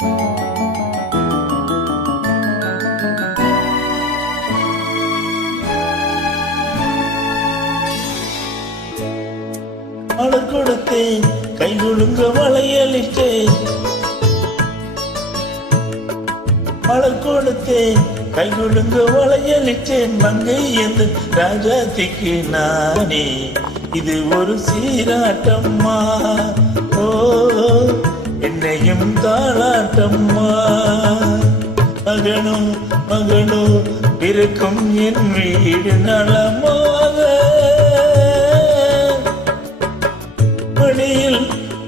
மலர் கொடுத்தேன், கை குலுங்க வளையலிட்டேன். மலர் கொடுத்தேன், கை குலுங்க வளையலிட்டேன். மங்கை என்று ராஜாத்திக்கு நானே, இது ஒரு சீராட்டம்மா. ஓ, என்னையும் தாளாட்டம்மா. மகனோ மகனோ இருக்கும் என் வீடு நலமாக. மணியில்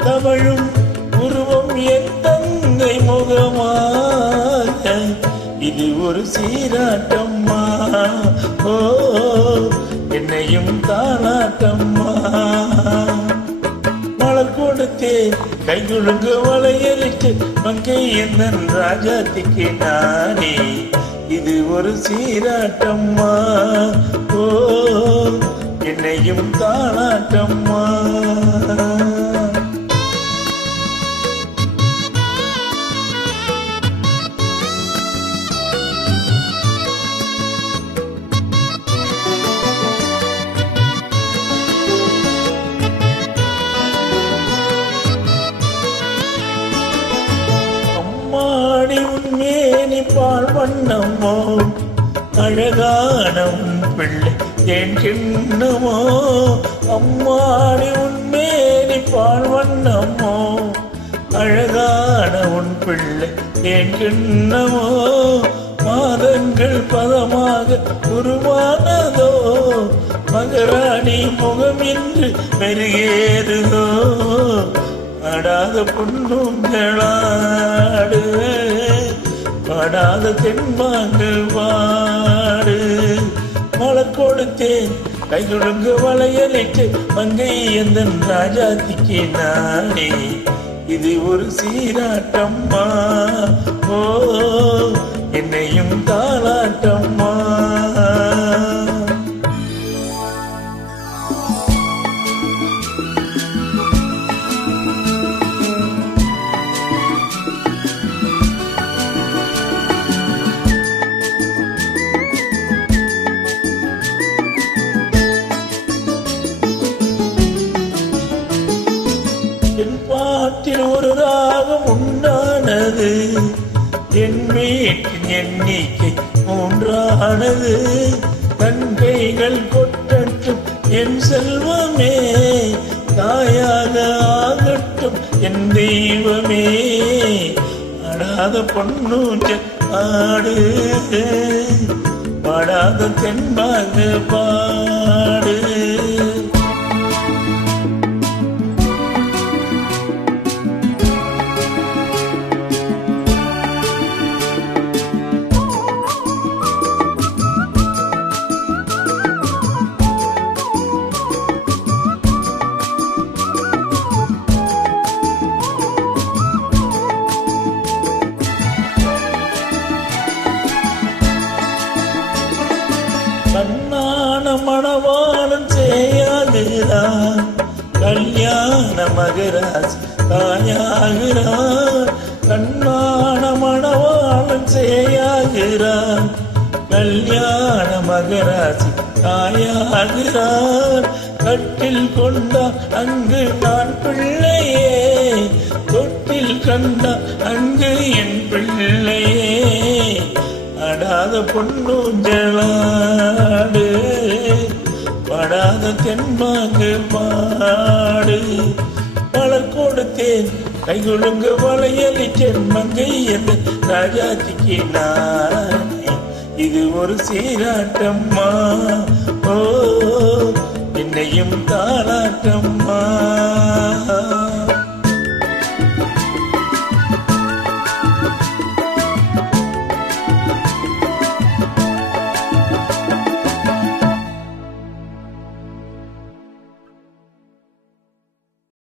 தமிழும் உருவம் என் தங்கை முகமாக. இது ஒரு சீராட்டம்மா. ஓ, என்னையும் தாளாட்டம்மா. மலர் கொடுத்தேன், கை குலுங்க வளையலிட்டு. மங்கை என்னன் ராஜாத்திக்கு நானே, இது ஒரு சீராட்டம்மா. ஓ, என்னையும் தாளாட்டம்மா. அம்மாடி உன்மேனி பால் வண்ணமோ, அழகான உன் பிள்ளை என் கிண்ணமோ. அம்மாடி உன்மேனி பால் வண்ணமோ, அழகான உன் பிள்ளை என் கிண்ணமோ. மாதங்கள் பதமாக உருவானதோ, மகராணி முகமின்று மெருகேறுதோ. ஆடாத பொண்ணுங்களாடு, பாடாத தென்பாங்கள் பாடு. மலர் கொடுத்தேன், கை குலுங்க வளையலிட்டு. மங்கை எந்தன் ராஜாத்திக்கு நானே, இது ஒரு சீராட்டம்மா. ஓ, என்னையும் தாளாட்டம்மா. என் பாட்டில் ஒரு ராகம் உண்டானது, என் வீட்டின் எண்ணிக்கை 3ஆனது. தன் கைகள் கொட்டட்டும் என் செல்வமே, தாயாக ஆகட்டும் என் தெய்வமே. ஆடாத பொன்னூஞ்சல் ஆடு, பாடாத தென்பாங்கு பாடு. கண்ணான மணவாளன் செய்யாகிறான், கல்யாண மகராசி தாயாகிறான். கண்ணான மணவாளன் செய்யாகிறான், கல்யாண மகராசி தாயாகிறான். கட்டில் கொண்டான் அங்கு நான் பிள்ளையே, தொட்டில் கண்டான் அங்கு என் பிள்ளையே. ஆடாத பொன்னூஞ்சலாடு, பாடாத தென்பாங்கு பாடு. மலர் கொடுத்தேன், கை குலுங்க வளையலிட்டேன். மங்கை என்ற ராஜாத்திக்கு நானே, இது ஒரு சீராட்டம்மா. ஓ, என்னையும் தாளாட்டம்மா.